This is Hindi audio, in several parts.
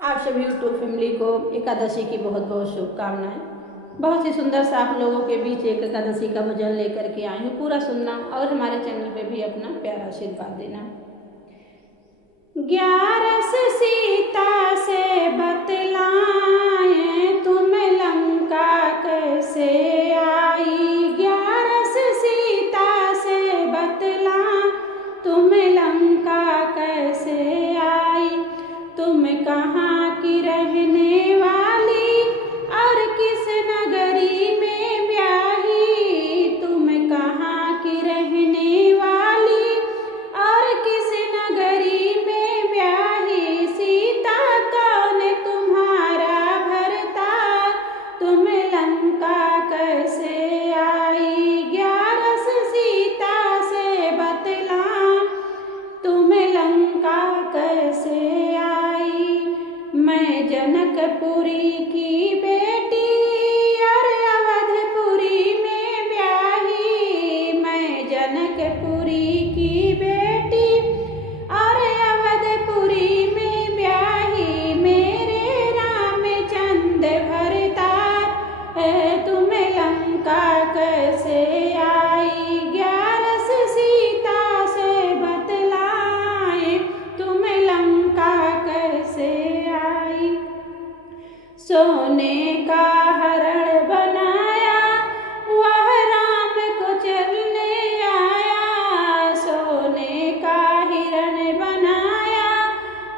आप सभी यूट्यूब फैमिली को एकादशी की बहुत बहुत शुभकामनाएं। बहुत ही सुंदर सा आप लोगों के बीच एक एकादशी का भजन लेकर के आई हूँ। पूरा सुनना और हमारे चैनल पे भी अपना प्यारा आशीर्वाद देना। 11 सीता से बतलाएं तुम लंका कैसे आई। 11 सीता से बतला तुम लंका कैसे आई। तुम कहाँ की रहने वाली और किस नगरी में ब्याही। तुम कहाँ की रहने वाली और किस नगरी में ब्याही। सीता कौन तुम्हारा भरता तुम लंका कैसे आई। 11 सीता से बतला तुम लंका कैसे आई। मैं जनकपुरी की बेटी और अवधपुरी में ब्याही। मैं जनकपुरी की बेटी और अवधपुरी में ब्याही। मेरे रामचंद्र भरतार है तुम लंका कैसे आई। 11 सीता से बतलाए तुम लंका कैसे आई। सोने का हरण बनाया वह राम को चलने आया। सोने का हिरण बनाया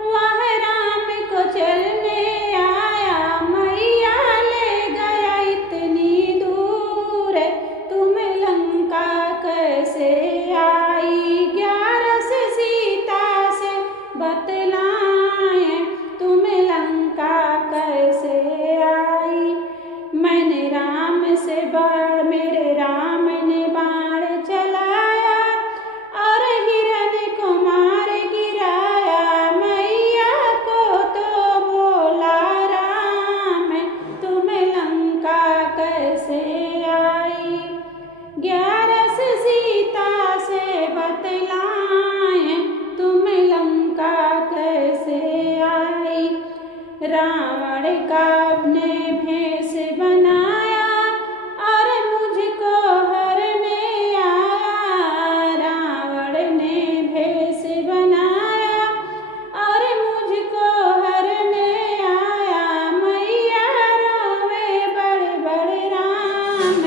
वह राम को चलने आया। मैया ले गया इतनी दूर तुम लंका कैसे आई। 11 सीता से बतलाए तुम लंका कैसे आई। मैंने राम से बाण मेरे राम ने बाण चलाया और हिरण को मार गिराया। मैया को तो बोला राम तुम लंका कैसे आई। 11 सीता से बतलाए तुम लंका कैसे आई। रावण का अपने भेष बनाया और मुझको हरने आया। रावण ने भेष बनाया और मुझको हरने आया। मैया रोवे बड़े बड़े राम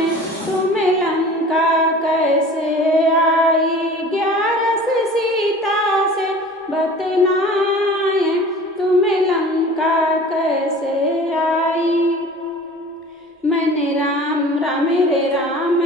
तुम लंका कैसे आई। 11 सीता से बतलाए तुम लंका कैसे आई। मैंने राम मेरे राम